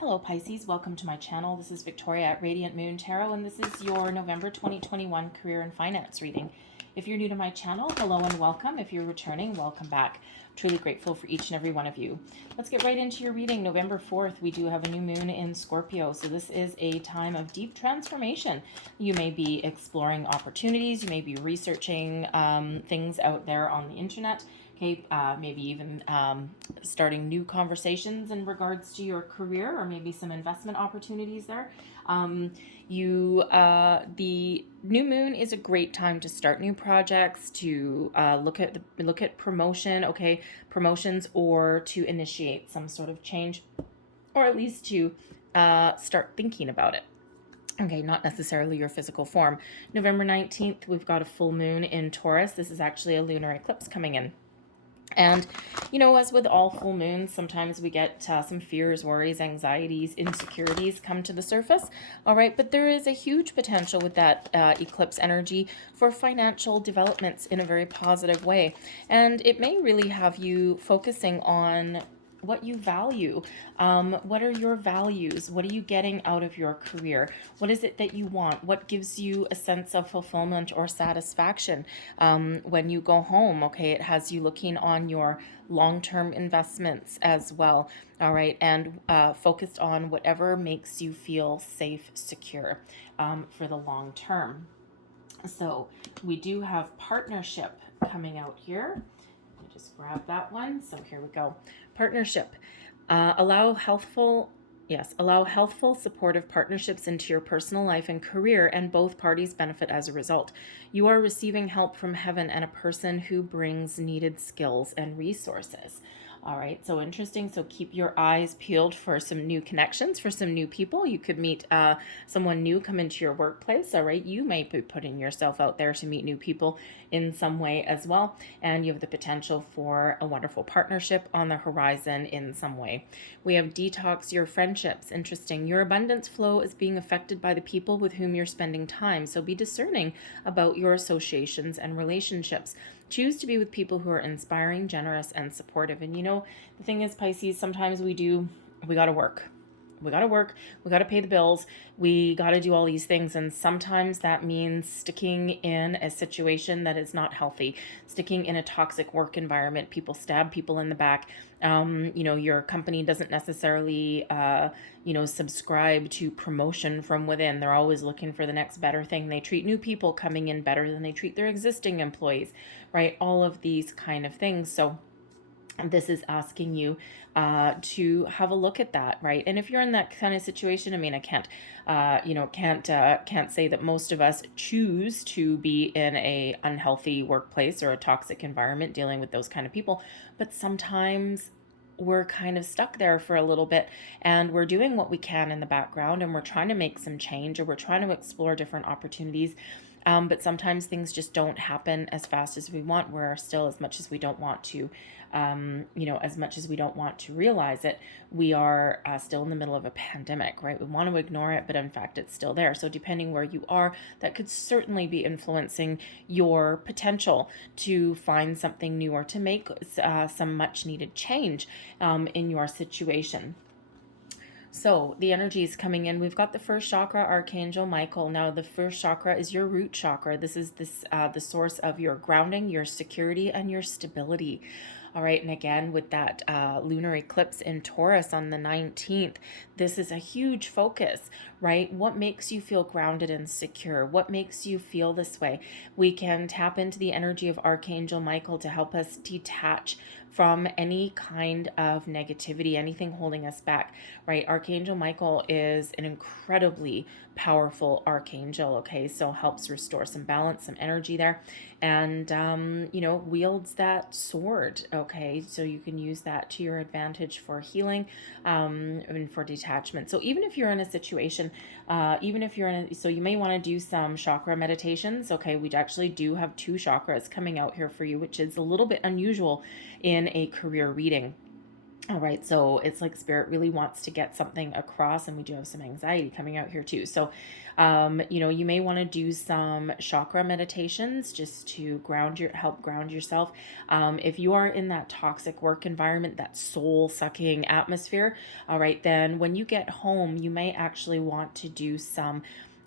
Hello Pisces, welcome to my channel. This is Victoria at Radiant Moon Tarot, and this is your November 2021 career and finance reading. If you're new to my channel, hello and welcome. If you're returning, welcome back. Truly grateful for each and every one of you. Let's get right into your reading. November 4th, we do have a new moon in Scorpio, so this is a time of deep transformation. You may be exploring opportunities, you may be researching things out there on the internet. Okay, maybe even starting new conversations in regards to your career, or maybe some investment opportunities there. The new moon is a great time to start new projects, to look at promotion, okay, promotions, or to initiate some sort of change, or at least to start thinking about it. Okay, not necessarily your physical form. November 19th, we've got a full moon in Taurus. This is actually a lunar eclipse coming in. And, you know, as with all full moons, sometimes we get some fears, worries, anxieties, insecurities come to the surface. All right, but there is a huge potential with that eclipse energy for financial developments in a very positive way. And it may really have you focusing on what you value. What are your values? What are you getting out of your career? What is it that you want? What gives you a sense of fulfillment or satisfaction when you go home? Okay, it has you looking on your long-term investments as well. All right, and focused on whatever makes you feel safe, secure for the long term. So we do have partnership coming out here. Let me just grab that one. So here we go. Partnership. Allow healthful, supportive partnerships into your personal life and career, and both parties benefit as a result. You are receiving help from heaven and a person who brings needed skills and resources. All right, so interesting. So keep your eyes peeled for some new connections, for some new people. You could meet someone new come into your workplace. All right, you may be putting yourself out there to meet new people in some way as well. And you have the potential for a wonderful partnership on the horizon in some way. We have detox your friendships. Interesting. Your abundance flow is being affected by the people with whom you're spending time. So be discerning about your associations and relationships. Choose to be with people who are inspiring, generous, and supportive. And you know, the thing is, Pisces, sometimes we got to work. We got to work. We got to pay the bills. We got to do all these things. And sometimes that means sticking in a situation that is not healthy, sticking in a toxic work environment. People stab people in the back. You know, your company doesn't necessarily, subscribe to promotion from within. They're always looking for the next better thing. They treat new people coming in better than they treat their existing employees, right? All of these kind of things. So this is asking you to have a look at that, right? And if you're in that kind of situation, I mean, I can't say that most of us choose to be in a unhealthy workplace or a toxic environment dealing with those kind of people, but sometimes we're kind of stuck there for a little bit, and we're doing what we can in the background, and we're trying to make some change, or we're trying to explore different opportunities. But sometimes things just don't happen as fast as we want. We're still, as much as we don't want to, as much as we don't want to realize it, we are still in the middle of a pandemic, right? We want to ignore it, but in fact, it's still there. So depending where you are, that could certainly be influencing your potential to find something new or to make some much needed change in your situation. So the energy is coming in. We've got the first chakra, Archangel Michael. Now the first chakra is your root chakra. This is the source of your grounding, your security, and your stability. All right, and again, with that lunar eclipse in Taurus on the 19th, this is a huge focus, right? What makes you feel grounded and secure? What makes you feel this way? We can tap into the energy of Archangel Michael to help us detach from any kind of negativity, anything holding us back, right? Archangel Michael is an incredibly powerful archangel, okay? So helps restore some balance, some energy there, and, wields that sword, okay? So you can use that to your advantage for healing and for detachment. So even if you're in a situation, so you may want to do some chakra meditations, okay? We actually do have 2 chakras coming out here for you, which is a little bit unusual in a career reading. All right, so it's like Spirit really wants to get something across, and we do have some anxiety coming out here too. So, you know, you may want to do some chakra meditations just to help ground yourself. If you are in that toxic work environment, that soul-sucking atmosphere, all right, then when you get home, you may actually want to do some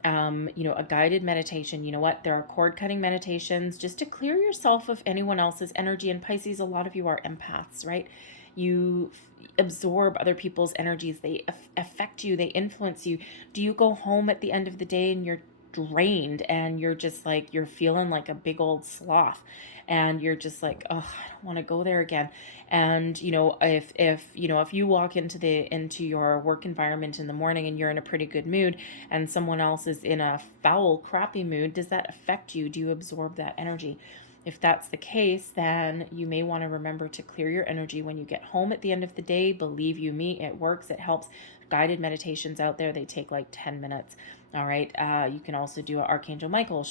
you know, a guided meditation. You know what? There are cord cutting meditations just to clear yourself of anyone else's energy. And Pisces, a lot of you are empaths, right? You absorb other people's energies. They affect you. They influence you. Do you go home at the end of the day and you're drained and you're just like, you're feeling like a big old sloth, and you're just like, oh, I don't want to go there again. And you know, if you know, if you walk into your work environment in the morning and you're in a pretty good mood, and someone else is in a foul, crappy mood, does that affect you? Do you absorb that energy? If that's the case, then you may want to remember to clear your energy when you get home at the end of the day. Believe you me, it works. It helps. Guided meditations out there, they take like 10 minutes. All right. You can also do an Archangel Michael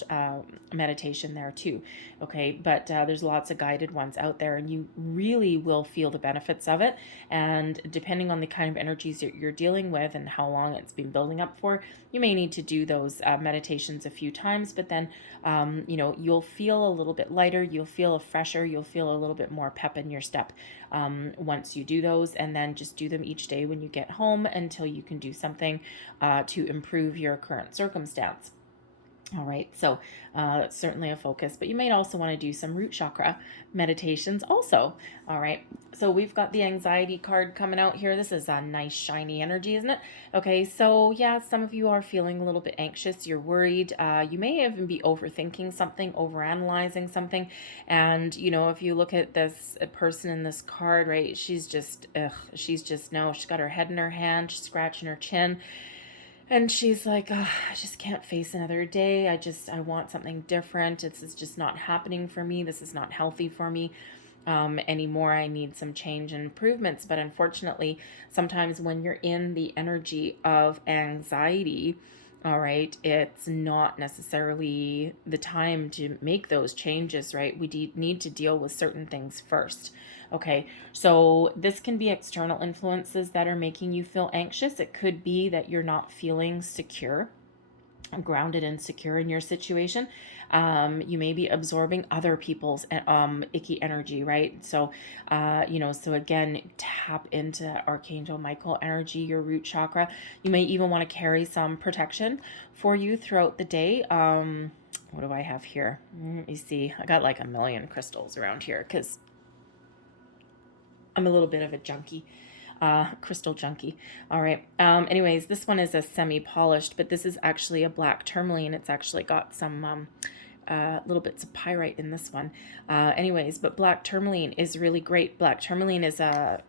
meditation there too. Okay. But there's lots of guided ones out there, and you really will feel the benefits of it. And depending on the kind of energies that you're dealing with and how long it's been building up for, you may need to do those meditations a few times, but then, you know, you'll feel a little bit lighter, you'll feel fresher, you'll feel a little bit more pep in your step once you do those. And then just do them each day when you get home until you can do something to improve your current circumstance. All right, so that's certainly a focus, but you may also want to do some root chakra meditations also. All right, so we've got the anxiety card coming out here. This is a nice shiny energy, isn't it? Okay, so yeah, some of you are feeling a little bit anxious. You're worried. You may even be overthinking something, overanalyzing something. And, you know, if you look at this person in this card, right, she's just no, she's got her head in her hand, she's scratching her chin. And she's like, oh, I just can't face another day. I want something different. This is just not happening for me. This is not healthy for me anymore. I need some change and improvements. But unfortunately, sometimes when you're in the energy of anxiety, all right, it's not necessarily the time to make those changes, right? We need to deal with certain things first. Okay, so this can be external influences that are making you feel anxious. It could be that you're not feeling secure, grounded and secure in your situation. You may be absorbing other people's icky energy, right? So, you know, so again, tap into Archangel Michael energy, your root chakra. You may even want to carry some protection for you throughout the day. What do I have here? You see, I got like a million crystals around here because I'm a little bit of a junkie, crystal junkie. All right. Anyways, this one is a semi-polished, but this is actually a black tourmaline. It's actually got some little bits of pyrite in this one. Anyways, but black tourmaline is really great. Black tourmaline is a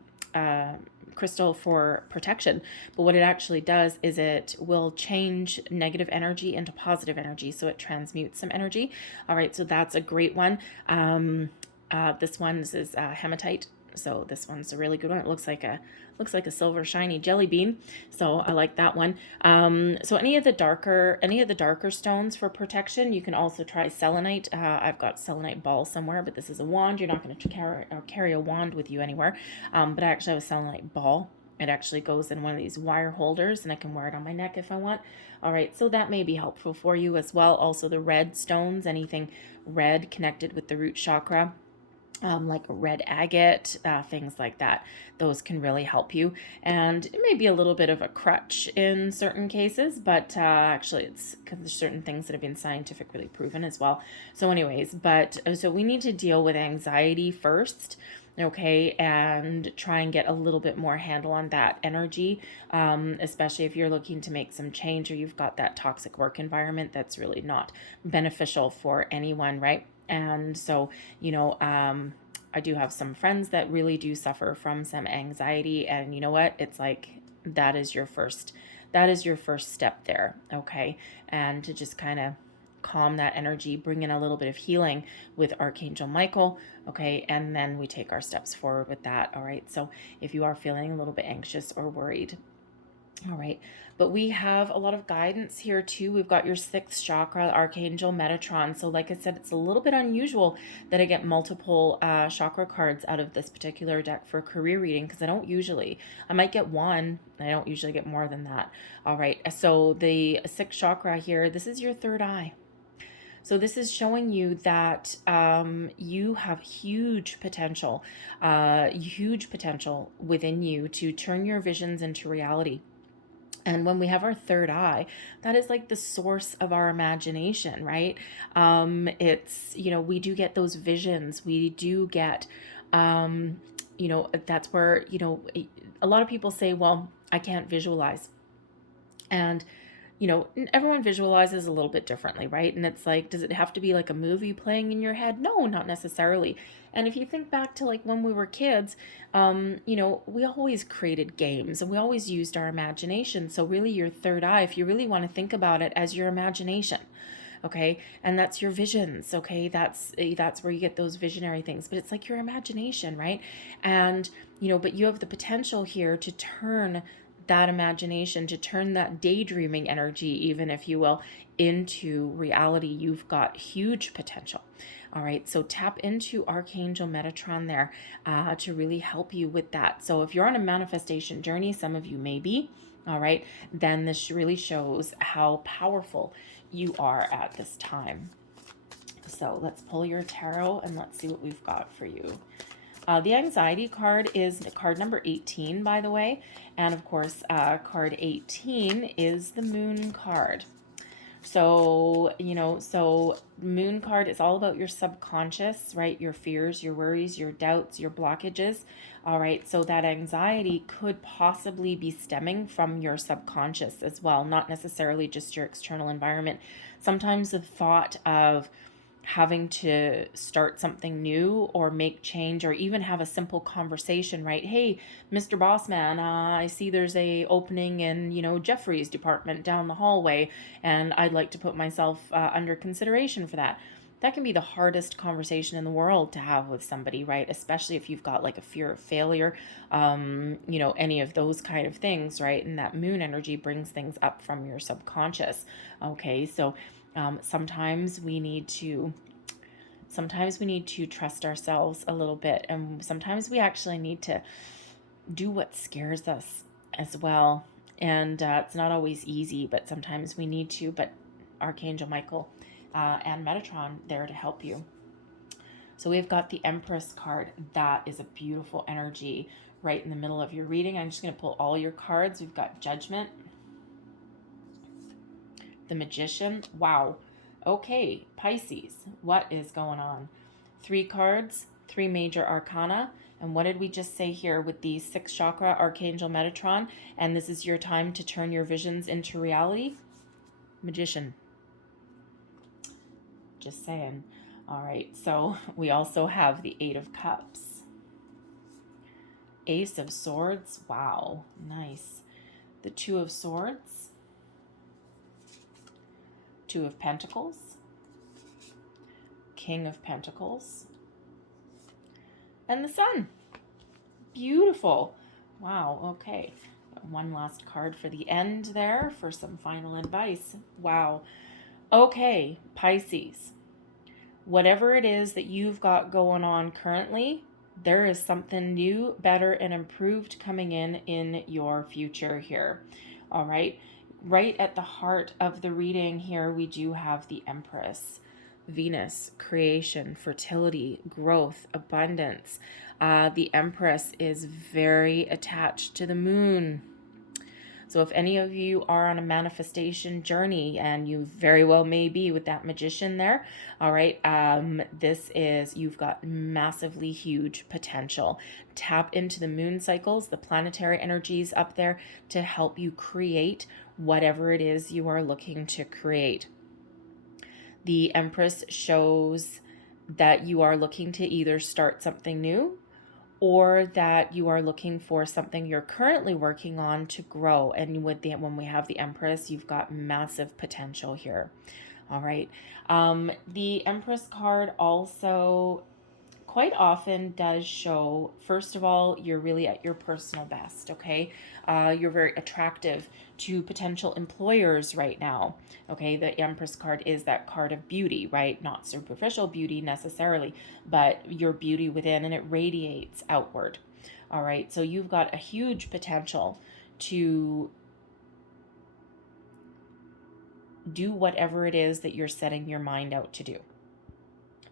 crystal for protection, but what it actually does is it will change negative energy into positive energy, so it transmutes some energy. All right, so that's a great one. This one is hematite. So this one's a really good one. It looks like a silver shiny jelly bean. So I like that one. So any of the darker stones for protection, you can also try selenite. I've got selenite ball somewhere, but this is a wand. You're not going to carry a wand with you anywhere. But I actually have a selenite ball. It actually goes in one of these wire holders, and I can wear it on my neck if I want. All right, so that may be helpful for you as well. Also the red stones, anything red connected with the root chakra. Like a red agate, things like that. Those can really help you. And it may be a little bit of a crutch in certain cases, but actually it's because there's certain things that have been scientifically proven as well. So anyways, so we need to deal with anxiety first. Okay, and try and get a little bit more handle on that energy, especially if you're looking to make some change or you've got that toxic work environment that's really not beneficial for anyone, right? And so, you know, I do have some friends that really do suffer from some anxiety, and you know what? It's like that is your first step there, okay? And to just kind of calm that energy, bring in a little bit of healing with Archangel Michael, okay? And then we take our steps forward with that, all right? So if you are feeling a little bit anxious or worried, All right. But we have a lot of guidance here too. We've got your 6th chakra, Archangel Metatron. So like I said, it's a little bit unusual that I get multiple chakra cards out of this particular deck for career reading, because I might get one. I don't usually get more than that. All right. So the 6th chakra here, this is your third eye. So this is showing you that you have huge potential within you to turn your visions into reality. And when we have our third eye, that is like the source of our imagination, right? It's, we do get those visions. We do get, that's where, a lot of people say, well, I can't visualize. And everyone visualizes a little bit differently, right? And it's like, does it have to be like a movie playing in your head? No, not necessarily. And if you think back to like when we were kids, we always created games and we always used our imagination. So really your third eye, if you really want to think about it as your imagination, okay, and that's your visions, okay, that's where you get those visionary things, but it's like your imagination, right? And but you have the potential here to turn that imagination, to turn that daydreaming energy, even if you will, into reality. You've got huge potential. All right, so tap into Archangel Metatron there to really help you with that. So if you're on a manifestation journey, some of you may be, all right, then this really shows how powerful you are at this time. So let's pull your tarot and let's see what we've got for you. The anxiety card is card number 18, by the way. And of course, card 18 is the moon card. So, so moon card is all about your subconscious, right? Your fears, your worries, your doubts, your blockages. All right. So that anxiety could possibly be stemming from your subconscious as well, not necessarily just your external environment. Sometimes the thought of having to start something new or make change or even have a simple conversation, right? Hey, Mr. Bossman, I see there's a opening in, Jeffrey's department down the hallway, and I'd like to put myself under consideration for that. That can be the hardest conversation in the world to have with somebody, right? Especially if you've got like a fear of failure, any of those kind of things, right? And that moon energy brings things up from your subconscious. Okay, so sometimes we need to trust ourselves a little bit, and sometimes we actually need to do what scares us as well. And it's not always easy, but sometimes we need to. But Archangel Michael and Metatron there to help you. So we've got the Empress card. That is a beautiful energy right in the middle of your reading. I'm just going to pull all your cards. We've got Judgment, the Magician. Wow. Okay, Pisces, what is going on? 3 cards, 3 major arcana. And what did we just say here with the 6th chakra, Archangel Metatron? And this is your time to turn your visions into reality. Magician. Just saying. All right, so we also have the 8 of Cups. Ace of Swords. Wow, nice. The 2 of Swords. 2 of Pentacles, King of Pentacles, and the Sun. Beautiful. Wow, okay. One last card for the end there for some final advice. Wow. Okay, Pisces. Whatever it is that you've got going on currently, there is something new, better, and improved coming in your future here. All right. Right at the heart of the reading here, we do have the Empress Venus, creation, fertility, growth, abundance. The Empress is very attached to the moon. So if any of you are on a manifestation journey, and you very well may be with that Magician there, all right, you've got massively huge potential. Tap into the moon cycles, the planetary energies up there to help you create whatever it is you are looking to create. The Empress shows that you are looking to either start something new, or that you are looking for something you're currently working on to grow. And when we have the Empress, you've got massive potential here. All right. The Empress card also quite often does show, first of all, you're really at your personal best, okay? You're very attractive to potential employers right now, okay? The Empress card is that card of beauty, right? Not superficial beauty necessarily, but your beauty within, and it radiates outward, all right? So you've got a huge potential to do whatever it is that you're setting your mind out to do.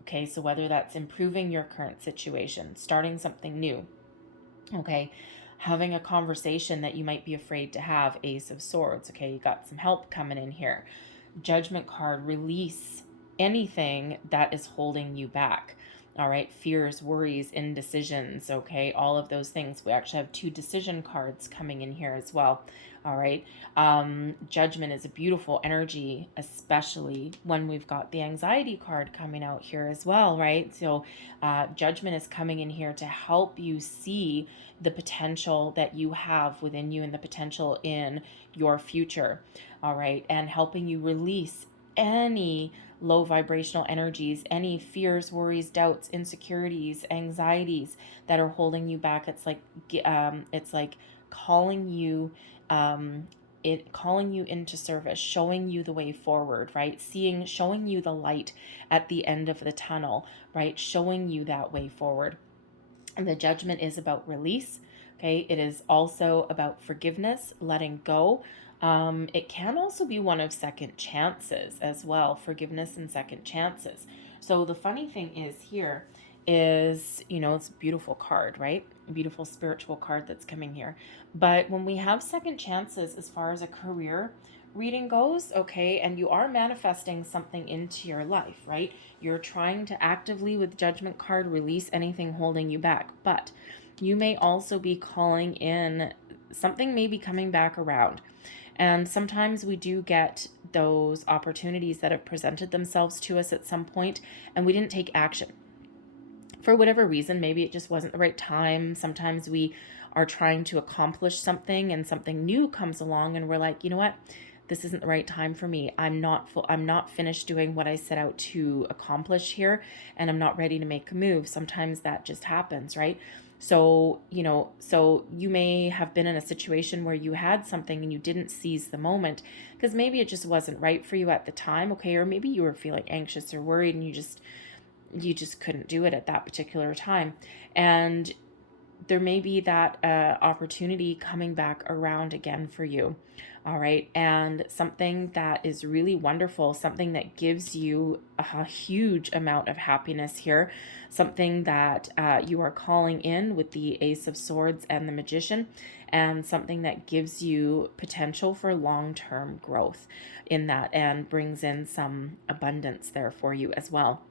Okay, so whether that's improving your current situation, starting something new, okay, having a conversation that you might be afraid to have, Ace of Swords, okay, you got some help coming in here. Judgment card, release anything that is holding you back. All right, fears, worries, indecisions, okay, all of those things. We actually have 2 decision cards coming in here as well. All right, judgment is a beautiful energy, especially when we've got the anxiety card coming out here as well, right? So judgment is coming in here to help you see the potential that you have within you and the potential in your future, all right, and helping you release any low vibrational energies, any fears, worries, doubts, insecurities, anxieties that are holding you back. It's like calling you calling you into service, showing you the way forward, right? Showing you the light at the end of the tunnel, right? Showing you that way forward. And the judgment is about release, okay? It is also about forgiveness, letting go. It can also be one of second chances as well, forgiveness and second chances. So the funny thing is here is, it's a beautiful card, right? A beautiful spiritual card that's coming here. But when we have second chances as far as a career reading goes, okay, and you are manifesting something into your life, right? You're trying to actively, with judgment card, release anything holding you back. But you may also be calling in something, may be coming back around. And sometimes we do get those opportunities that have presented themselves to us at some point, and we didn't take action. For whatever reason, maybe it just wasn't the right time. Sometimes we are trying to accomplish something and something new comes along and we're like, you know what? This isn't the right time for me. I'm not finished doing what I set out to accomplish here, and I'm not ready to make a move. Sometimes that just happens, right? So, you may have been in a situation where you had something and you didn't seize the moment because maybe it just wasn't right for you at the time, okay? Or maybe you were feeling anxious or worried and you just couldn't do it at that particular time. And there may be that opportunity coming back around again for you. All right. And something that is really wonderful, something that gives you a huge amount of happiness here, something that you are calling in with the Ace of Swords and the Magician, and something that gives you potential for long-term growth in that and brings in some abundance there for you as well.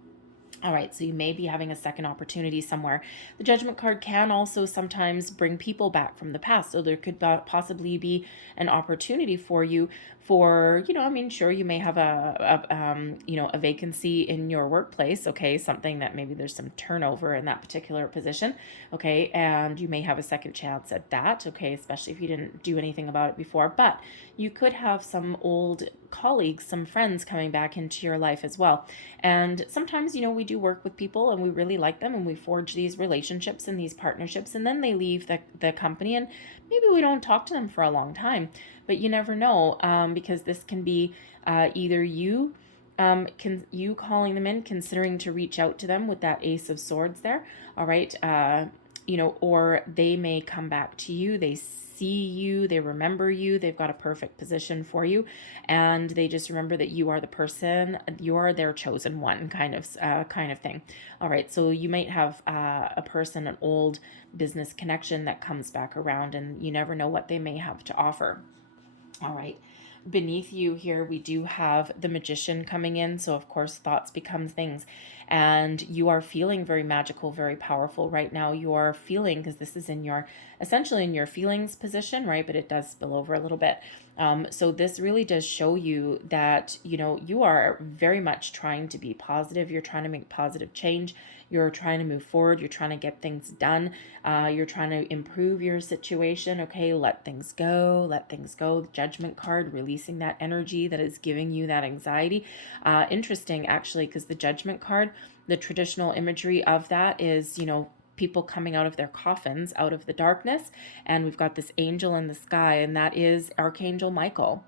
All right, so you may be having a second opportunity somewhere. The Judgment card can also sometimes bring people back from the past. So there could possibly be an opportunity for you for, sure, you may have a vacancy in your workplace, okay, something that maybe there's some turnover in that particular position, okay, and you may have a second chance at that, okay, especially if you didn't do anything about it before. But you could have some old colleagues, some friends coming back into your life as well. And sometimes, we do work with people and we really like them and we forge these relationships and these partnerships, and then they leave the company and maybe we don't talk to them for a long time. But you never know, because this can be either you calling them in, considering to reach out to them with that Ace of Swords there, all right, or they may come back to you, they see you, they remember you, they've got a perfect position for you, and they just remember that you are the person, you are their chosen one, kind of thing. All right, so you might have a person, an old business connection that comes back around, and you never know what they may have to offer. All right. Beneath you here, we do have the Magician coming in. So, of course, thoughts become things. And you are feeling very magical, very powerful right now. You are feeling, because this is essentially in your feelings position, right? But it does spill over a little bit. So this really does show you that, you are very much trying to be positive. You're trying to make positive change. You're trying to move forward. You're trying to get things done. You're trying to improve your situation. Okay, let things go. Let things go. The Judgment card, release releasing that energy that is giving you that anxiety. Interesting, actually, because the Judgment card, the traditional imagery of that is, you know, people coming out of their coffins, out of the darkness, and we've got this angel in the sky, and that is Archangel Michael.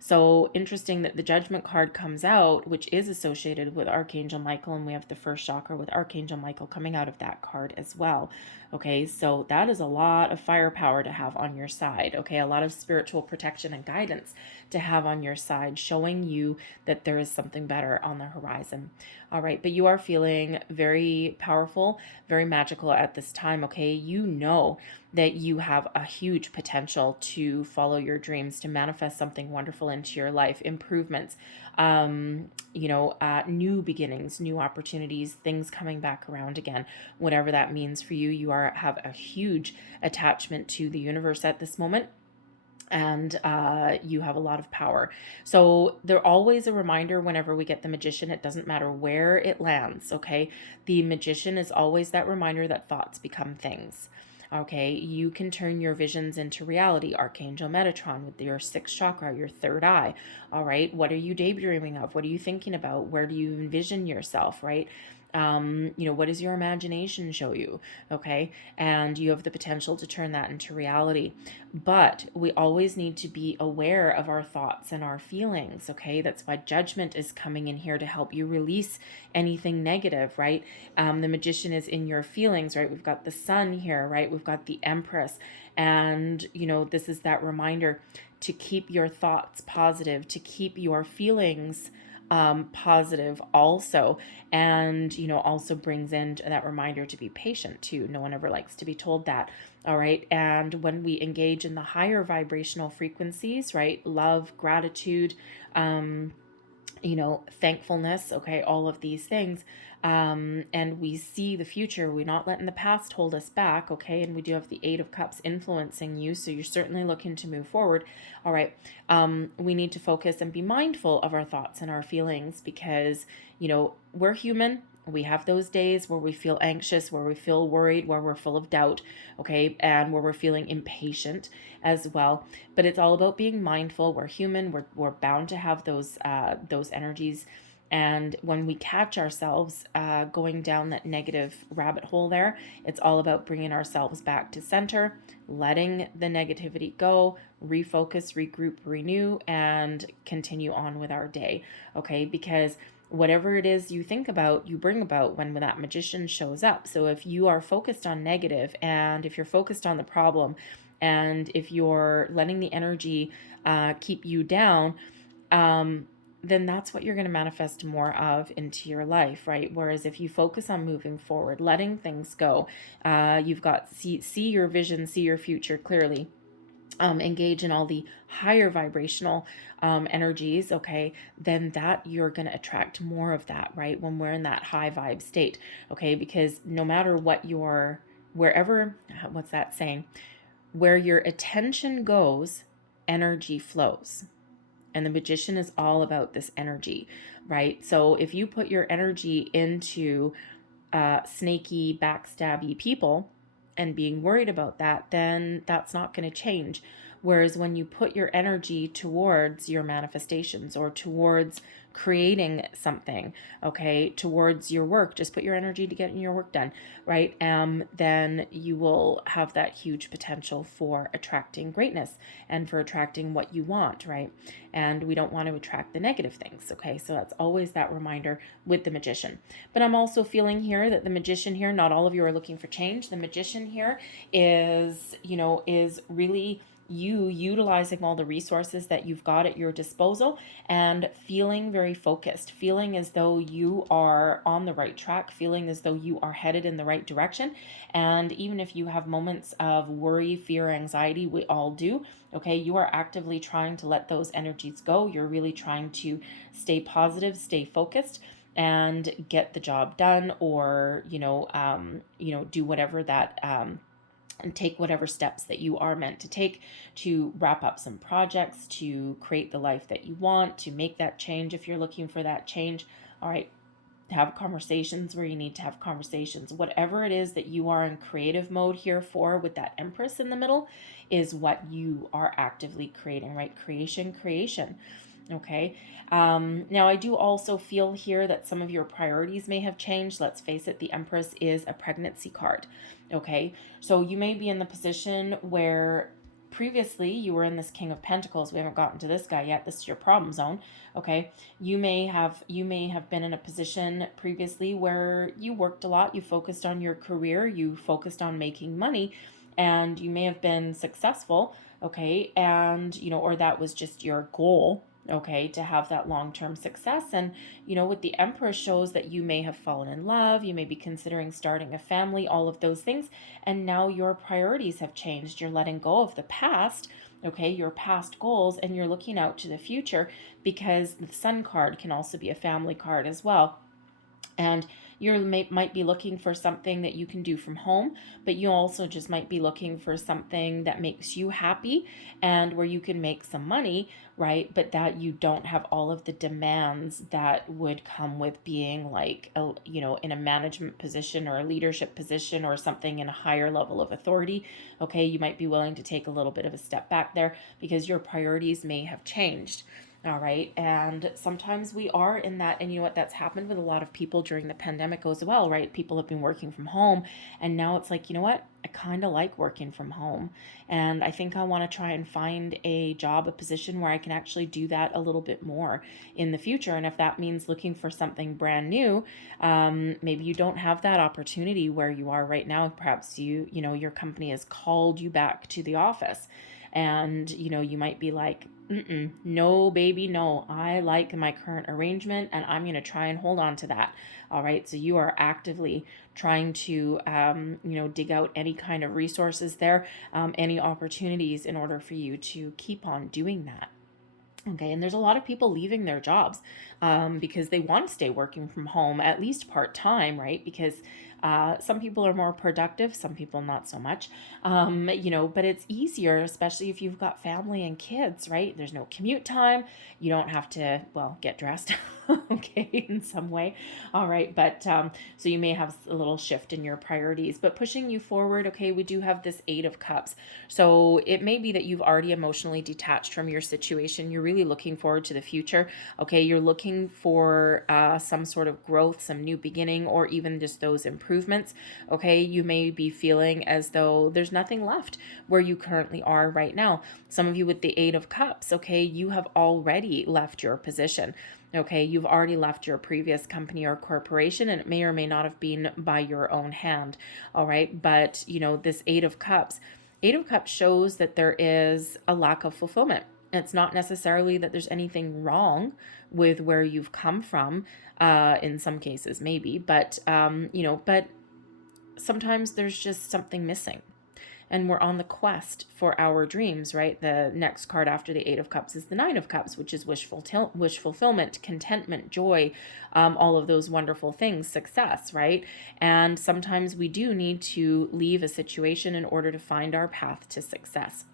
So interesting that the Judgment card comes out, which is associated with Archangel Michael, and we have the first chakra with Archangel Michael coming out of that card as well. Okay, so that is a lot of firepower to have on your side. Okay, a lot of spiritual protection and guidance to have on your side, showing you that there is something better on the horizon. All right, but you are feeling very powerful, very magical at this time. Okay, you know that you have a huge potential to follow your dreams, to manifest something wonderful into your life, improvements, new beginnings, new opportunities, things coming back around again, whatever that means for you. You have a huge attachment to the universe at this moment, and you have a lot of power. So they're always a reminder whenever we get the Magician. It doesn't matter where it lands, okay? The Magician is always that reminder that thoughts become things. Okay, you can turn your visions into reality. Archangel Metatron with your sixth chakra, your third eye. All right, what are you daydreaming of? What are you thinking about? Where do you envision yourself, right? What does your imagination show you? Okay, and you have the potential to turn that into reality. But we always need to be aware of our thoughts and our feelings. Okay, that's why Judgment is coming in here to help you release anything negative, right? The Magician is in your feelings, right? We've got the Sun here, right? We've got the Empress, and this is that reminder to keep your thoughts positive, to keep your feelings positive also, and also brings in that reminder to be patient too. No one ever likes to be told that. All right, and when we engage in the higher vibrational frequencies, right, love, gratitude, thankfulness, okay, all of these things, and we see the future, we're not letting the past hold us back, okay, and we do have the Eight of Cups influencing you, so you're certainly looking to move forward. All right, we need to focus and be mindful of our thoughts and our feelings, because we're human. We have those days where we feel anxious, where we feel worried, where we're full of doubt, okay, and where we're feeling impatient as well. But it's all about being mindful. We're human. We're bound to have those energies. And when we catch ourselves going down that negative rabbit hole there, it's all about bringing ourselves back to center, letting the negativity go, refocus, regroup, renew, and continue on with our day, okay? Because whatever it is you think about, you bring about when that Magician shows up. So if you are focused on negative, and if you're focused on the problem, and if you're letting the energy keep you down, then that's what you're going to manifest more of into your life, right? Whereas if you focus on moving forward, letting things go, you've got see your vision, see your future clearly. Engage in all the higher vibrational energies, okay, then that you're going to attract more of that, right? When we're in that high vibe state, okay, because no matter what what's that saying? Where your attention goes, energy flows. And the Magician is all about this energy, right? So if you put your energy into snaky, backstabby people and being worried about that, then that's not going to change. Whereas when you put your energy towards your manifestations, or towards creating something, okay, towards your work, just put your energy to getting your work done, right? Then you will have that huge potential for attracting greatness and for attracting what you want, right? And we don't want to attract the negative things, okay? So that's always that reminder with the Magician. But I'm also feeling here that the Magician here, not all of you are looking for change. The Magician here is really you utilizing all the resources that you've got at your disposal and feeling very focused, feeling as though you are on the right track, feeling as though you are headed in the right direction. And even if you have moments of worry, fear, anxiety, we all do, okay, you are actively trying to let those energies go. You're really trying to stay positive, stay focused, and get the job done, or do whatever that and take whatever steps that you are meant to take to wrap up some projects, to create the life that you want, to make that change if you're looking for that change. All right. have conversations where you need to have conversations. Whatever it is that you are in creative mode here for with that Empress in the middle is what you are actively creating, right? Creation. Okay. Now I do also feel here that some of your priorities may have changed. Let's face it, the Empress is a pregnancy card. Okay. So you may be in the position where previously you were in this King of Pentacles. We haven't gotten to this guy yet. This is your problem zone. Okay. You may have been in a position previously where you worked a lot, you focused on your career, you focused on making money, and you may have been successful. Okay. And, or that was just your goal. Okay, to have that long-term success. And, with the Empress shows that you may have fallen in love, you may be considering starting a family, all of those things. And now your priorities have changed. You're letting go of the past, okay, your past goals, and you're looking out to the future, because the Sun card can also be a family card as well. And you might be looking for something that you can do from home, but you also just might be looking for something that makes you happy and where you can make some money, right? But that you don't have all of the demands that would come with being like, in a management position or a leadership position or something in a higher level of authority. Okay, you might be willing to take a little bit of a step back there because your priorities may have changed. All right. And sometimes we are in that. And you know what? That's happened with a lot of people during the pandemic as well, right? People have been working from home. And now it's like, you know what? I kind of like working from home. And I think I want to try and find a job, a position where I can actually do that a little bit more in the future. And if that means looking for something brand new, maybe you don't have that opportunity where you are right now. Perhaps your company has called you back to the office. And, you might be like, no, baby, no. I like my current arrangement and I'm going to try and hold on to that. All right. So you are actively trying to, dig out any kind of resources there, any opportunities in order for you to keep on doing that. Okay, and there's a lot of people leaving their jobs because they want to stay working from home, at least part-time, right? Because some people are more productive, some people not so much, but it's easier, especially if you've got family and kids, right? There's no commute time. You don't have to, get dressed, okay, in some way. All right, but so you may have a little shift in your priorities, but pushing you forward, okay, we do have this Eight of Cups. So it may be that you've already emotionally detached from your situation. You're really looking forward to the future, okay? You're looking for some sort of growth, some new beginning, or even just those improvements, okay? You may be feeling as though there's nothing left where you currently are right now. Some of you with the Eight of Cups, okay, you have already left your position. Okay, you've already left your previous company or corporation, and it may or may not have been by your own hand. All right, but this Eight of Cups shows that there is a lack of fulfillment. It's not necessarily that there's anything wrong with where you've come from, in some cases maybe, but but sometimes there's just something missing. And we're on the quest for our dreams, right? The next card after the Eight of Cups is the Nine of Cups, which is wish fulfillment, contentment, joy, all of those wonderful things, success, right? And sometimes we do need to leave a situation in order to find our path to success.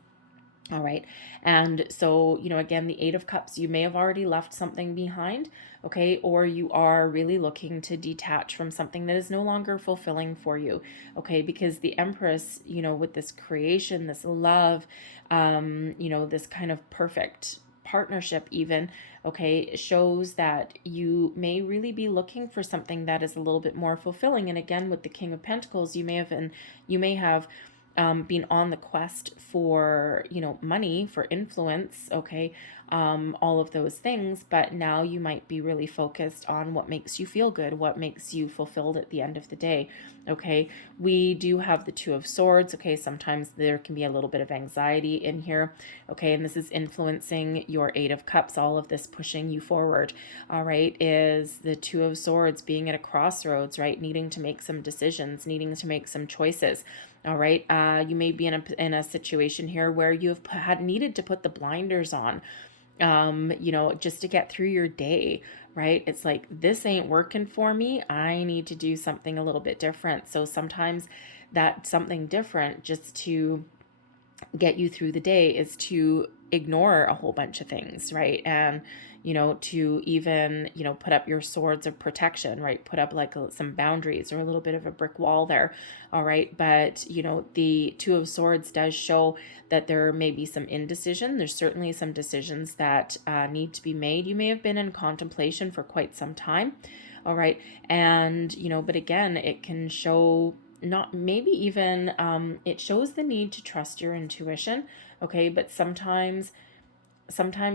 All right. And so, again, the Eight of Cups, you may have already left something behind, okay? Or you are really looking to detach from something that is no longer fulfilling for you, okay? Because the Empress, with this creation, this love, this kind of perfect partnership even, okay, shows that you may really be looking for something that is a little bit more fulfilling. And again, with the King of Pentacles, you may have been on the quest for, money, for influence, okay, all of those things, but now you might be really focused on what makes you feel good, what makes you fulfilled at the end of the day, okay? We do have the Two of Swords, okay? Sometimes there can be a little bit of anxiety in here, okay? And this is influencing your Eight of Cups, all of this pushing you forward, all right, is the Two of Swords being at a crossroads, right? Needing to make some decisions, needing to make some choices. All right. You may be in a situation here where you have needed to put the blinders on, just to get through your day, right? It's like, this ain't working for me. I need to do something a little bit different. So sometimes that something different just to get you through the day is to ignore a whole bunch of things, right? And, to even, put up your swords of protection, right? Put up like some boundaries or a little bit of a brick wall there. All right. But, the Two of Swords does show that there may be some indecision. There's certainly some decisions that need to be made. You may have been in contemplation for quite some time. All right. And, but again, it can show not maybe even it shows the need to trust your intuition. Okay. But sometimes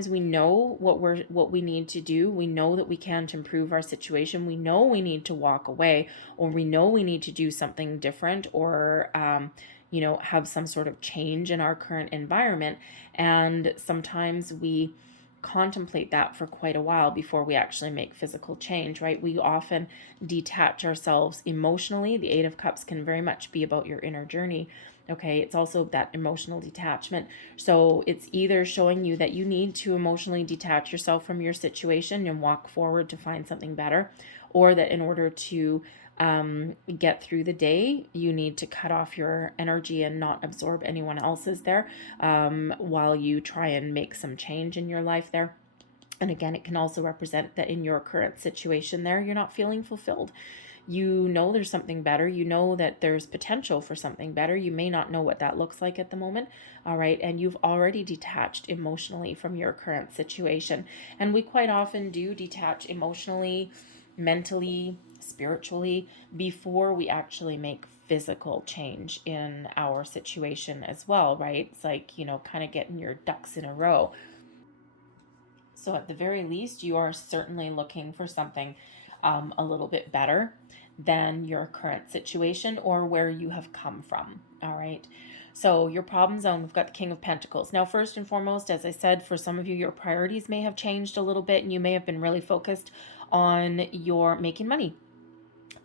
we know what we need to do. We know that we can't improve our situation. We know we need to walk away, or we know we need to do something different, or have some sort of change in our current environment. And sometimes we contemplate that for quite a while before we actually make physical change, right? We often detach ourselves emotionally. The Eight of Cups can very much be about your inner journey. Okay, it's also that emotional detachment. So it's either showing you that you need to emotionally detach yourself from your situation and walk forward to find something better, or that in order to get through the day, you need to cut off your energy and not absorb anyone else's there while you try and make some change in your life there. And again, it can also represent that in your current situation there, you're not feeling fulfilled. You know there's something better. You know that there's potential for something better. You may not know what that looks like at the moment. All right. And you've already detached emotionally from your current situation. And we quite often do detach emotionally, mentally, spiritually before we actually make physical change in our situation as well, right? It's like, kind of getting your ducks in a row. So at the very least, you are certainly looking for something a little bit better than your current situation or where you have come from. All right. So your problem zone, we've got the King of Pentacles. Now, first and foremost, as I said, for some of you, your priorities may have changed a little bit, and you may have been really focused on your making money,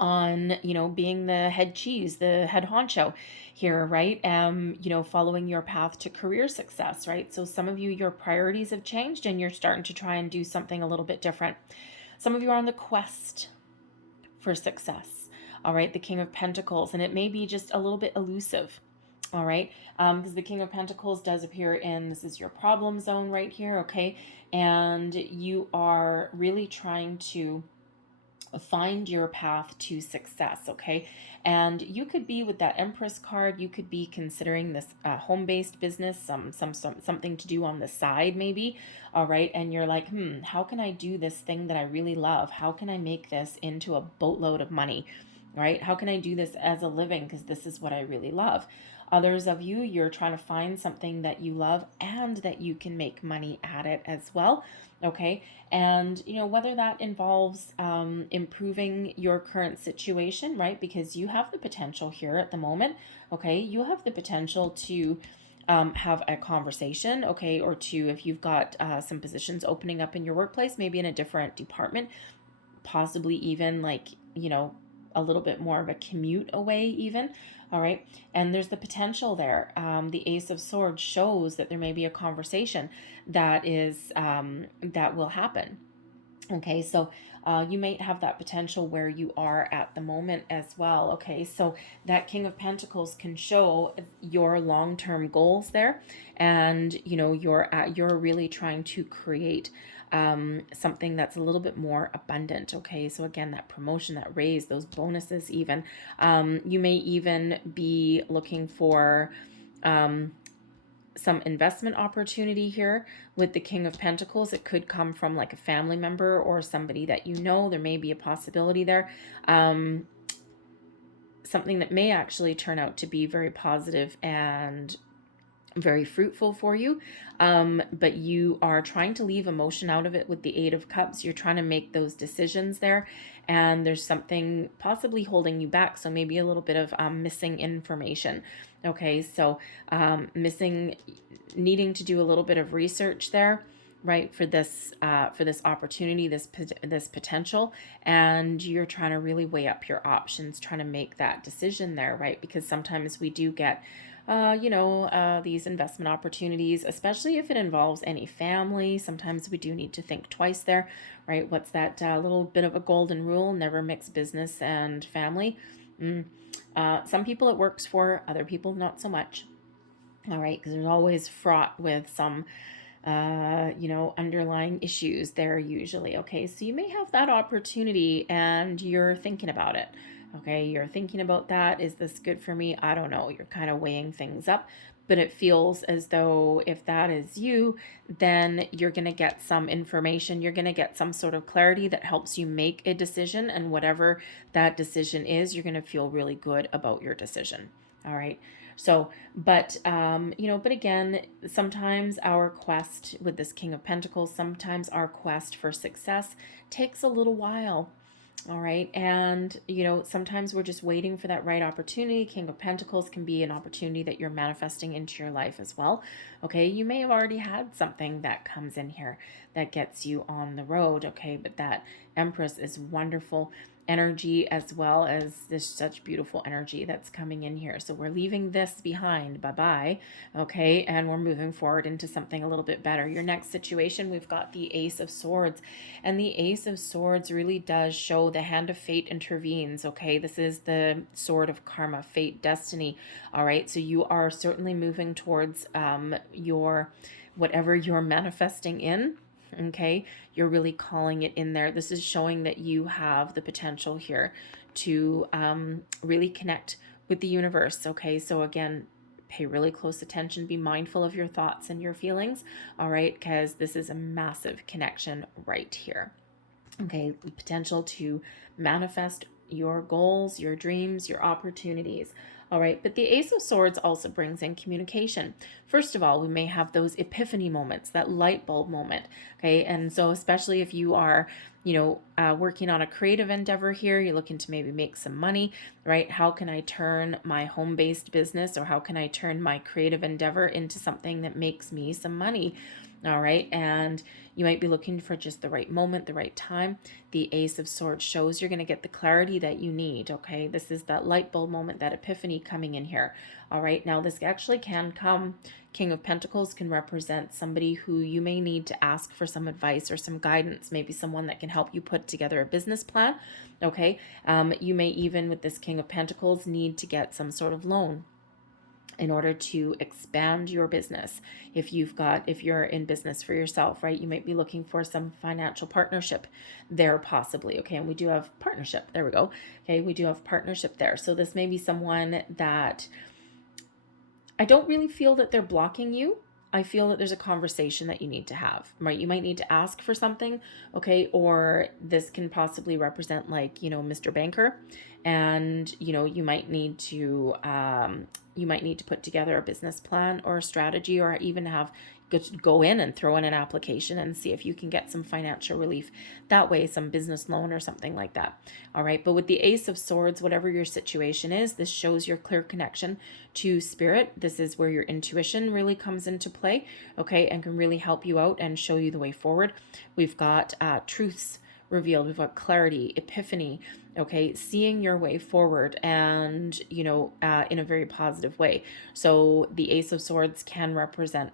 on being the head cheese, the head honcho here, right? Following your path to career success, right? So some of you, your priorities have changed and you're starting to try and do something a little bit different. Some of you are on the quest for success. All right, the King of Pentacles, and it may be just a little bit elusive. All right, because the King of Pentacles does appear in, this is your problem zone right here, okay? And you are really trying to find your path to success, okay? And you could be with that Empress card, you could be considering this home-based business, something to do on the side maybe, all right? And you're like, how can I do this thing that I really love? How can I make this into a boatload of money, right? How can I do this as a living? Because this is what I really love. Others of you, you're trying to find something that you love and that you can make money at it as well. Okay. And, whether that involves improving your current situation, right? Because you have the potential here at the moment. Okay. You have the potential to have a conversation, okay, or to, if you've got some positions opening up in your workplace, maybe in a different department, possibly even like, a little bit more of a commute away even. All right. And there's the potential there. The Ace of Swords shows that there may be a conversation that is that will happen. Okay, so you might have that potential where you are at the moment as well. Okay, so that King of Pentacles can show your long-term goals there, and you're really trying to create something that's a little bit more abundant. Okay, so again, that promotion, that raise, those bonuses, even you may even be looking for some investment opportunity here with the King of Pentacles. It could come from like a family member or somebody that there may be a possibility there. Something that may actually turn out to be very positive and very fruitful for you, but you are trying to leave emotion out of it with the Eight of Cups. You're trying to make those decisions there, and there's something possibly holding you back, so maybe a little bit of missing information. Okay, so needing to do a little bit of research there, right, for this opportunity, this potential, and you're trying to really weigh up your options, trying to make that decision there, right? Because sometimes we do get these investment opportunities, especially if it involves any family. Sometimes we do need to think twice there, right? What's that little bit of a golden rule? Never mix business and family. Some people it works for, other people not so much. All right, because there's always fraught with some underlying issues there usually. Okay, so you may have that opportunity and you're thinking about it. Okay, you're thinking about that. Is this good for me? I don't know. You're kind of weighing things up, but it feels as though if that is you, then you're going to get some information. You're going to get some sort of clarity that helps you make a decision. And whatever that decision is, you're going to feel really good about your decision. All right. So, but again, sometimes our quest with this King of Pentacles, sometimes our quest for success takes a little while. All right. And, sometimes we're just waiting for that right opportunity. King of Pentacles can be an opportunity that you're manifesting into your life as well. Okay. You may have already had something that comes in here that gets you on the road. Okay. But that Empress is wonderful energy, as well as this such beautiful energy that's coming in here. So we're leaving this behind. Bye-bye. Okay. And we're moving forward into something a little bit better. Your next situation, we've got the Ace of Swords, and the Ace of Swords really does show the hand of fate intervenes. Okay. This is the sword of karma, fate, destiny. All right. So you are certainly moving towards whatever you're manifesting in. Okay, you're really calling it in there. This is showing that you have the potential here to really connect with the universe. Okay, so again, pay really close attention. Be mindful of your thoughts and your feelings. All right, because this is a massive connection right here. Okay, potential to manifest your goals, your dreams, your opportunities. All right, but the Ace of Swords also brings in communication. First of all, we may have those epiphany moments, that light bulb moment. Okay, and so especially if you are, working on a creative endeavor here, you're looking to maybe make some money, right? How can I turn my home-based business, or how can I turn my creative endeavor into something that makes me some money? All right, and you might be looking for just the right moment, the right time. The Ace of Swords shows you're going to get the clarity that you need. Okay, this is that light bulb moment, that epiphany coming in here. All right, now this actually can come. King of Pentacles can represent somebody who you may need to ask for some advice or some guidance, maybe someone that can help you put together a business plan. Okay, you may even, with this King of Pentacles, need to get some sort of loan in order to expand your business. If you're in business for yourself, right, you might be looking for some financial partnership there possibly. Okay, and we do have partnership. There we go. Okay, we do have partnership there. So this may be someone that I don't really feel that they're blocking you. I feel that there's a conversation that you need to have, right? You might need to ask for something, okay? Or this can possibly represent, like, Mr. Banker, and you might need to put together a business plan or a strategy, or even go in and throw in an application and see if you can get some financial relief that way, some business loan or something like that. All right, but with the Ace of Swords, whatever your situation is, this shows your clear connection to spirit. This is where your intuition really comes into play, okay, and can really help you out and show you the way forward. We've got truths revealed. We've got clarity, epiphany, okay, seeing your way forward, and in a very positive way. So the Ace of Swords can represent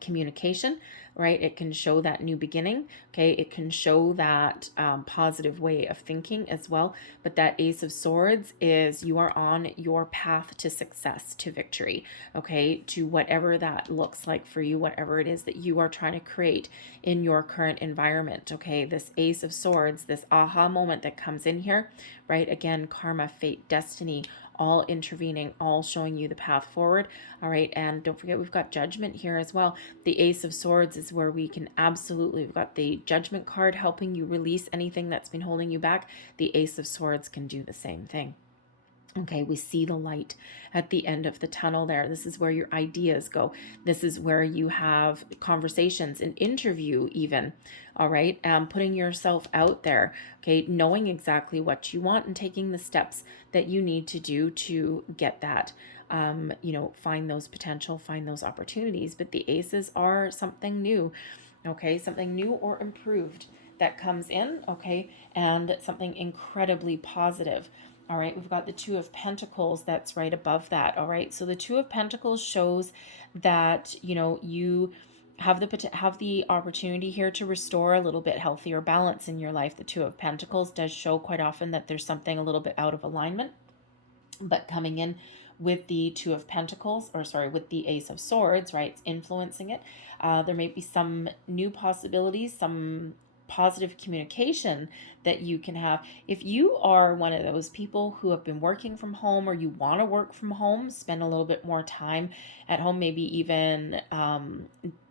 communication, right? It can show that new beginning, okay? It can show that positive way of thinking as well. But that Ace of Swords is you are on your path to success, to victory, okay? To whatever that looks like for you, whatever it is that you are trying to create in your current environment, okay? This Ace of Swords, this aha moment that comes in here, right? Again, karma, fate, destiny, all intervening, all showing you the path forward. All right, and don't forget we've got Judgment here as well. The Ace of Swords is where we can we've got the Judgment card helping you release anything that's been holding you back. The Ace of Swords can do the same thing. Okay, we see the light at the end of the tunnel there. This is where your ideas go. This is where you have conversations, an interview even, all right? Putting yourself out there, okay? Knowing exactly what you want and taking the steps that you need to do to get that, find those potential, find those opportunities. But the aces are something new, okay? Something new or improved that comes in, okay? And something incredibly positive. All right, we've got the Two of Pentacles that's right above that. All right, so the Two of Pentacles shows that, you have the opportunity here to restore a little bit healthier balance in your life. The Two of Pentacles does show quite often that there's something a little bit out of alignment, but coming in with the Two of Pentacles, or sorry, with the Ace of Swords, right? It's influencing it. There may be some new possibilities, some positive communication that you can have. If you are one of those people who have been working from home, or you want to work from home, spend a little bit more time at home, maybe even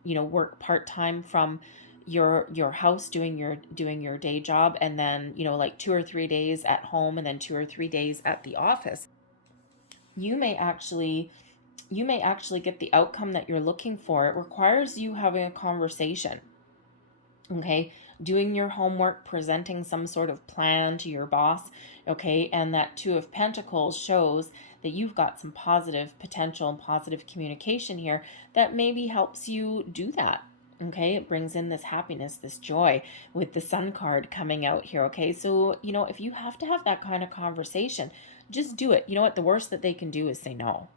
work part-time from your house, doing your day job, and then like 2 or 3 days at home and then 2 or 3 days at the office, you may actually get the outcome that you're looking for. It requires you having a conversation, okay, doing your homework, presenting some sort of plan to your boss, okay, and that Two of Pentacles shows that you've got some positive potential and positive communication here that maybe helps you do that. Okay, it brings in this happiness, this joy, with the Sun card coming out here. Okay, so if you have to have that kind of conversation, just do it. You know what? The worst that they can do is say no.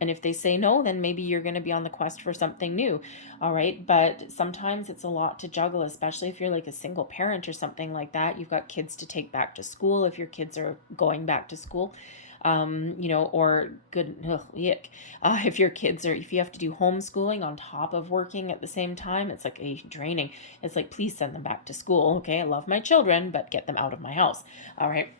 And if they say no, then maybe you're going to be on the quest for something new. All right. But sometimes it's a lot to juggle, especially if you're like a single parent or something like that. You've got kids to take back to school if your kids are going back to school. Or good, yuck. If you have to do homeschooling on top of working at the same time, it's like draining. It's like, please send them back to school. Okay. I love my children, but get them out of my house. All right.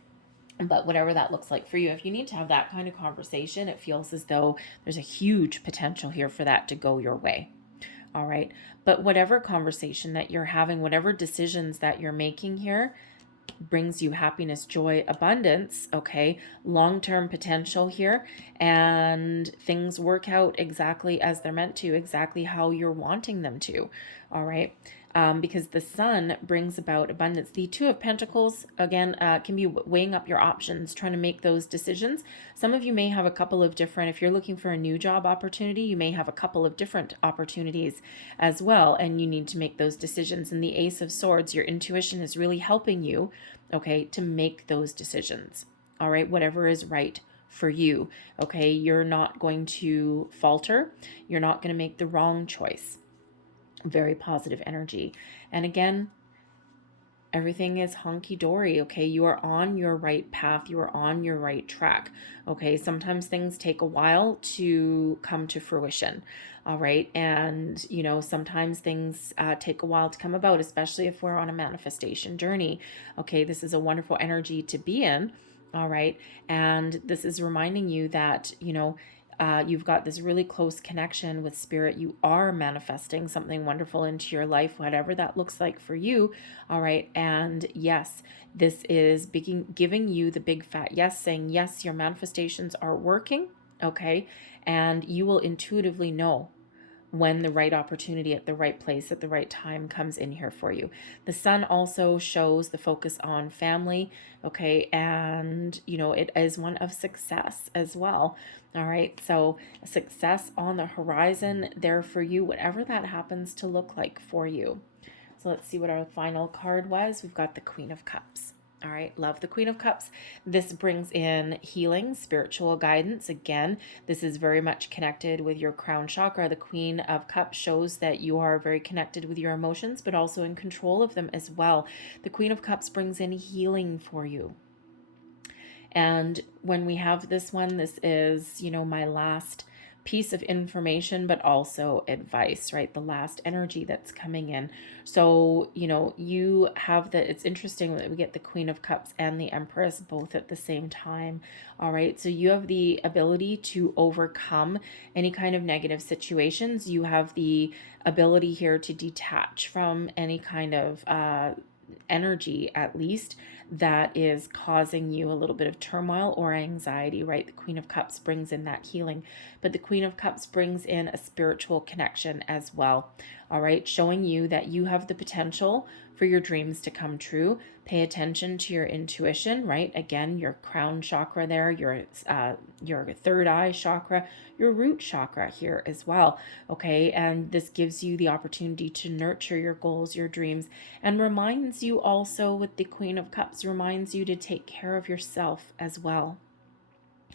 But whatever that looks like for you, if you need to have that kind of conversation, it feels as though there's a huge potential here for that to go your way. All right. But whatever conversation that you're having, whatever decisions that you're making here, brings you happiness, joy, abundance, okay, long-term potential here, and things work out exactly as they're meant to, exactly how you're wanting them to. All right. Because the Sun brings about abundance. The Two of Pentacles, again, can be weighing up your options, trying to make those decisions. Some of you may have a couple of different, if you're looking for a new job opportunity, you may have a couple of different opportunities as well, and you need to make those decisions. And the Ace of Swords, your intuition is really helping you, okay, to make those decisions. All right, whatever is right for you, okay? You're not going to falter. You're not going to make the wrong choice. Very positive energy. And again, everything is hunky-dory, okay? You are on your right path. You are on your right track, okay? Sometimes things take a while to come to fruition, all right? And, sometimes things take a while to come about, especially if we're on a manifestation journey, okay? This is a wonderful energy to be in, all right? And this is reminding you that, you've got this really close connection with spirit. You are manifesting something wonderful into your life, whatever that looks like for you. All right. And yes, this is giving you the big fat yes, saying, yes, your manifestations are working. Okay. And you will intuitively know when the right opportunity at the right place at the right time comes in here for you. The Sun also shows the focus on family, okay? And, it is one of success as well, all right? So success on the horizon there for you, whatever that happens to look like for you. So let's see what our final card was. We've got the Queen of Cups. All right, love the Queen of Cups. This brings in healing, spiritual guidance. Again, this is very much connected with your crown chakra. The Queen of Cups shows that you are very connected with your emotions, but also in control of them as well. The Queen of Cups brings in healing for you. And when we have this one, this is, my last piece of information, but also advice, right? The last energy that's coming in. So, you have it's interesting that we get the Queen of Cups and the Empress both at the same time. All right. So you have the ability to overcome any kind of negative situations. You have the ability here to detach from any kind of, energy, at least, that is causing you a little bit of turmoil or anxiety, right? The Queen of Cups brings in that healing, but the Queen of Cups brings in a spiritual connection as well, all right? Showing you that you have the potential for your dreams to come true. Pay attention to your intuition, right? Again, your crown chakra there, your third eye chakra, your root chakra here as well, okay? And this gives you the opportunity to nurture your goals, your dreams, and reminds you also, with the Queen of Cups, reminds you to take care of yourself as well,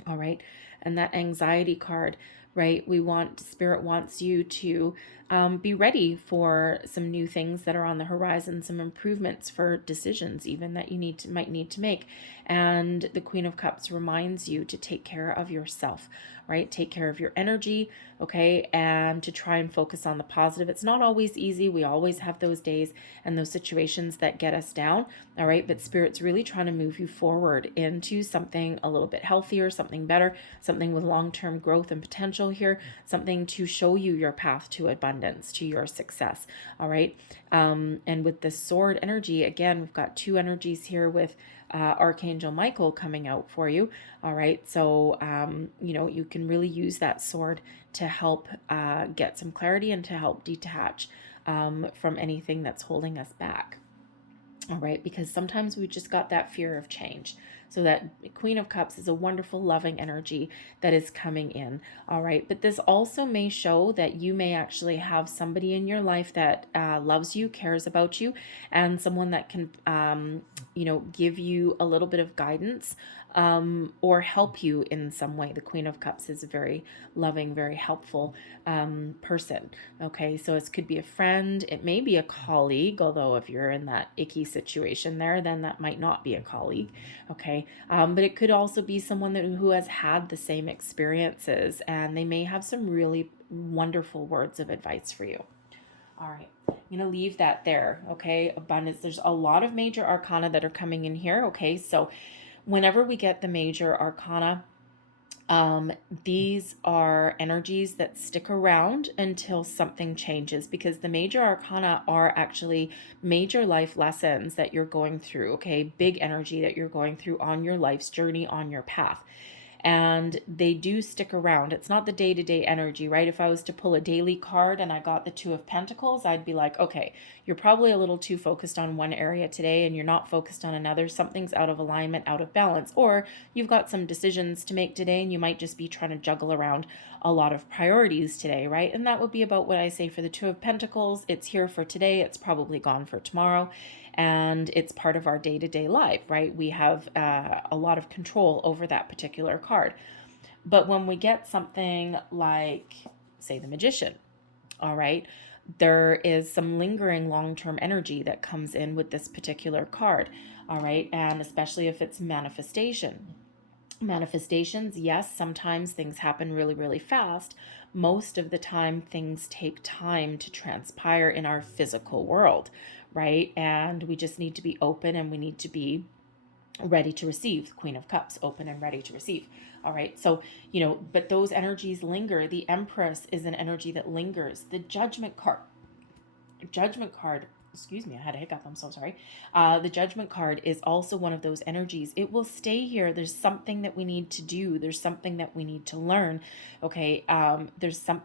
all right? And that anxiety card right? Spirit wants you to be ready for some new things that are on the horizon, some improvements for decisions even that you might need to make. And the Queen of Cups reminds you to take care of yourself, right? Take care of your energy, okay? And to try and focus on the positive. It's not always easy. We always have those days and those situations that get us down, all right? But Spirit's really trying to move you forward into something a little bit healthier, something better, something with long-term growth and potential here, something to show you your path to abundance, to your success, all right? And with the sword energy, again, we've got two energies here with Archangel Michael coming out for you. All right. So, you can really use that sword to help get some clarity and to help detach from anything that's holding us back. All right. Because sometimes we just got that fear of change. So that Queen of Cups is a wonderful, loving energy that is coming in. All right. But this also may show that you may actually have somebody in your life that loves you, cares about you, and someone that can, give you a little bit of guidance or help you in some way. The Queen of Cups is a very loving, very helpful person. Okay, so it could be a friend, it may be a colleague, although if you're in that icky situation there, then that might not be a colleague. Okay, but it could also be someone who has had the same experiences, and they may have some really wonderful words of advice for you. All right, I'm going to leave that there, okay? Abundance. There's a lot of major arcana that are coming in here, okay? So whenever we get the major arcana, these are energies that stick around until something changes, because the major arcana are actually major life lessons that you're going through, okay? Big energy that you're going through on your life's journey, on your path. And they do stick around. It's not the day-to-day energy, right? If I was to pull a daily card and I got the Two of Pentacles, I'd be like, okay, you're probably a little too focused on one area today and you're not focused on another. Something's out of alignment, out of balance. Or you've got some decisions to make today and you might just be trying to juggle around a lot of priorities today, right? And that would be about what I say for the Two of Pentacles. It's here for today. It's probably gone for tomorrow. And it's part of our day-to-day life, right? We have a lot of control over that particular card. But when we get something like, say, the Magician, all right, there is some lingering long-term energy that comes in with this particular card, all right? And especially if it's manifestation. Manifestations, yes, sometimes things happen really, really fast. Most of the time, things take time to transpire in our physical world, right? And we just need to be open and we need to be ready to receive. Queen of Cups, open and ready to receive. All right. So, but those energies linger. The Empress is an energy that lingers. The Judgment card, excuse me, I had a hiccup, I'm so sorry. The Judgment card is also one of those energies. It will stay here. There's something that we need to do. There's something that we need to learn. Okay. There's some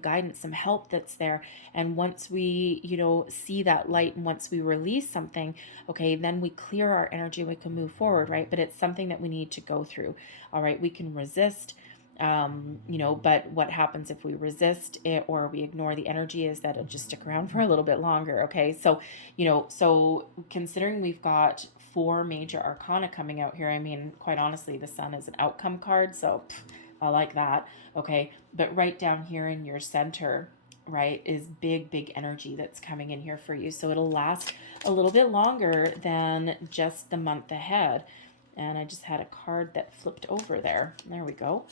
guidance, some help that's there. And once we, see that light and once we release something, okay, then we clear our energy, we can move forward, right? But it's something that we need to go through. All right. We can resist. But what happens if we resist it or we ignore the energy is that it'll just stick around for a little bit longer. Okay. So, so considering we've got 4 major arcana coming out here, I mean, quite honestly, the Sun is an outcome card. So I like that. Okay. But right down here in your center, right, is big energy that's coming in here for you. So it'll last a little bit longer than just the month ahead. And I just had a card that flipped over there. There we go.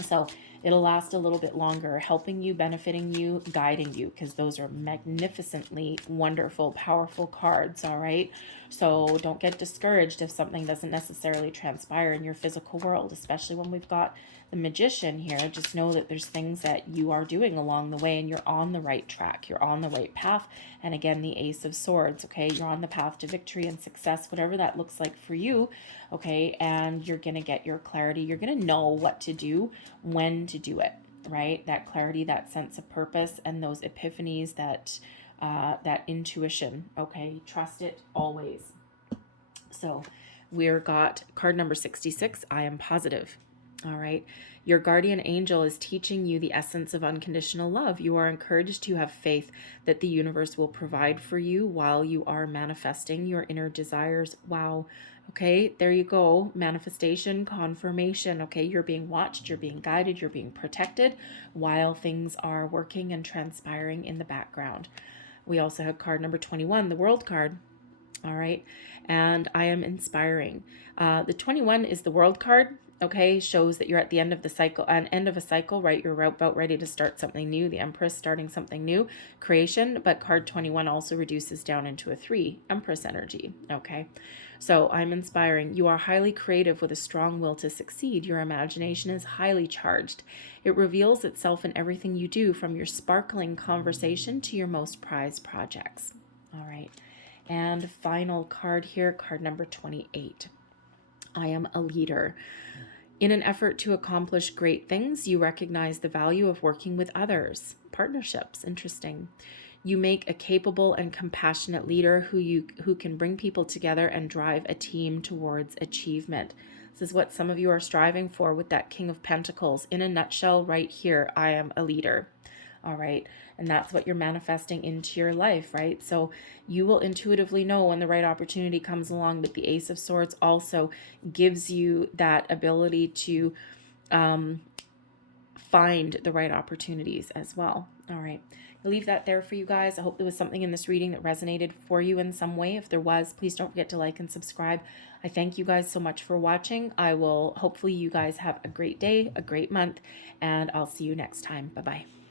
So it'll last a little bit longer, helping you, benefiting you, guiding you, because those are magnificently wonderful, powerful cards, all right? So don't get discouraged if something doesn't necessarily transpire in your physical world, especially when we've got the Magician here. Just know that there's things that you are doing along the way and you're on the right track. You're on the right path. And again, the Ace of Swords, okay? You're on the path to victory and success, whatever that looks like for you, okay? And you're going to get your clarity. You're going to know what to do, when to do it, right? That clarity, that sense of purpose, and those epiphanies, that intuition, okay? Trust it always. So we've got card number 66, I am positive. All right. Your guardian angel is teaching you the essence of unconditional love. You are encouraged to have faith that the universe will provide for you while you are manifesting your inner desires. Wow. Okay, there you go. Manifestation, confirmation. Okay, you're being watched, you're being guided, you're being protected while things are working and transpiring in the background. We also have card number 21, the World card. All right, and I am inspiring. The 21 is the World card. Okay, shows that you're at the end of the cycle, an end of a cycle, right? You're about ready to start something new. The Empress starting something new, creation. But card 21 also reduces down into a 3, Empress energy. Okay, so I'm inspiring. You are highly creative with a strong will to succeed. Your imagination is highly charged. It reveals itself in everything you do, from your sparkling conversation to your most prized projects. All right. And final card here, card number 28. I am a leader. In an effort to accomplish great things, you recognize the value of working with others. Partnerships, interesting. You make a capable and compassionate leader who can bring people together and drive a team towards achievement. This is what some of you are striving for with that King of Pentacles. In a nutshell, right here, I am a leader. All right. And that's what you're manifesting into your life, right? So you will intuitively know when the right opportunity comes along, but the Ace of Swords also gives you that ability to find the right opportunities as well. All right. I'll leave that there for you guys. I hope there was something in this reading that resonated for you in some way. If there was, please don't forget to like and subscribe. I thank you guys so much for watching. Hopefully you guys have a great day, a great month, and I'll see you next time. Bye-bye.